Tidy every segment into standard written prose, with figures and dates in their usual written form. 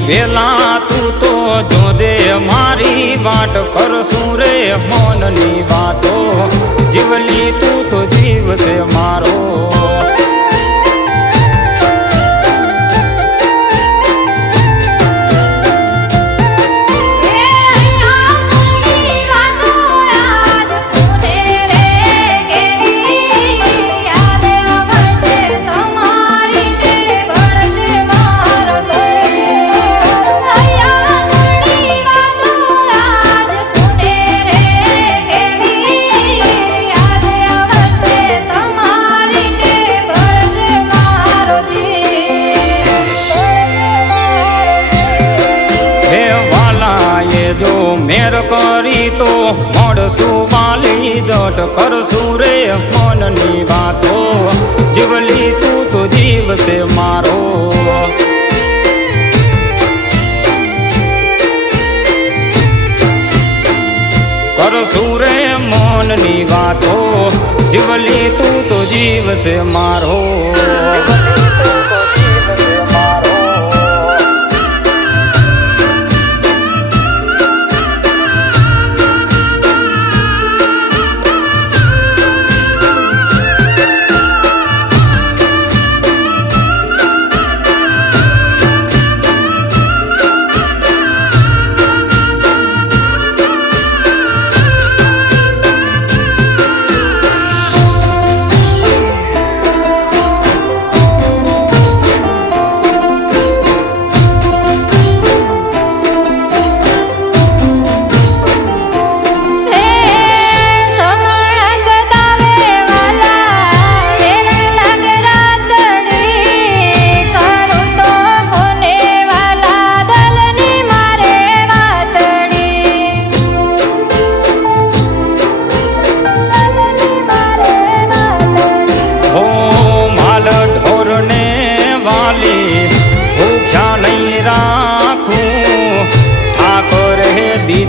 વેલા તું તો જોજે મારી વાટ કરશું રે મનની વાતો જીવલી તું તો જીવ છે મારો જો મેર કરી તો મળશું વાલી દટ કરશું રે મનની વાતો જીવલી તું તો જીવ છે મારો કરશું રે મનની વાતો જીવલી તું તો જીવ છે મારો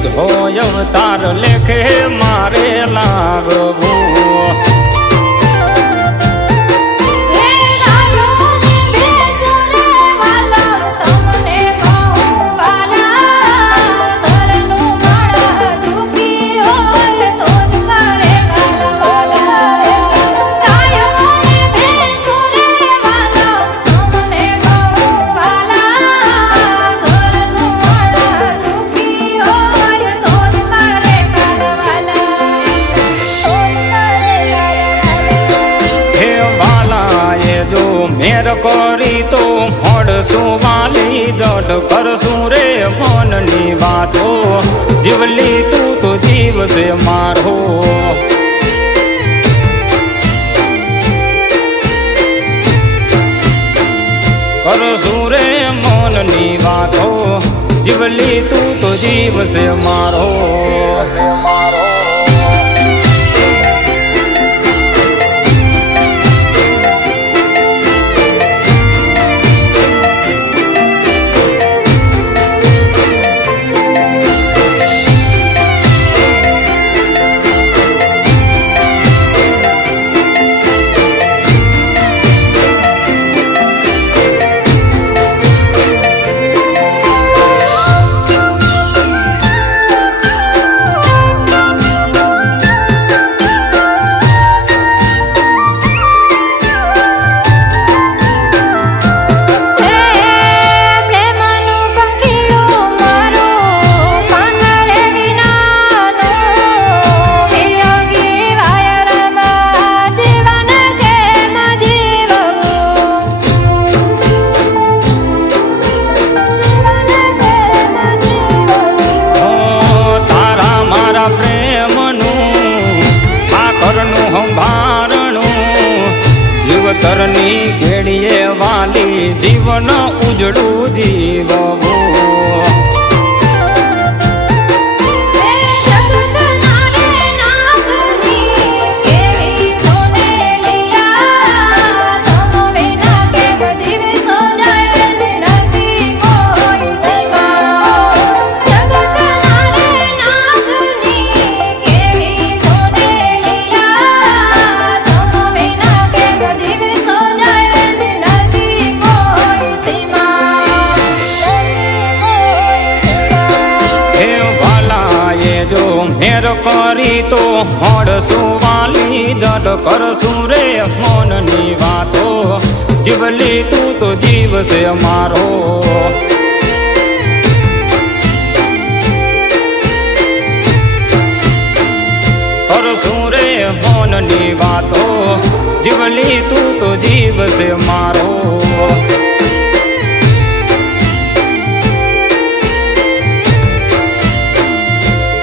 હોય અવતાર લેખે મારે લાગવું મેર કરી તો મળશું વાલી દટ કરશું રે મનની વાતો જીવલી તું તો જીવ છે મારો કરશું રે મનની વાતો જીવલી તું તો જીવ છે મારો જીવતરની ઘેડીએ વાલી જીવન ઉજળું જીવવું મેર કરી તો મળશું વાલી દટ કરશું રે મનની વાતો જીવલી તું તો જીવ છે મારો કરશું રે મનની વાતો જીવલી તું તો જીવ છે મારો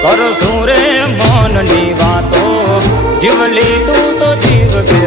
કરશું રે મનની વાતો જીવલી તું તો જીવ છે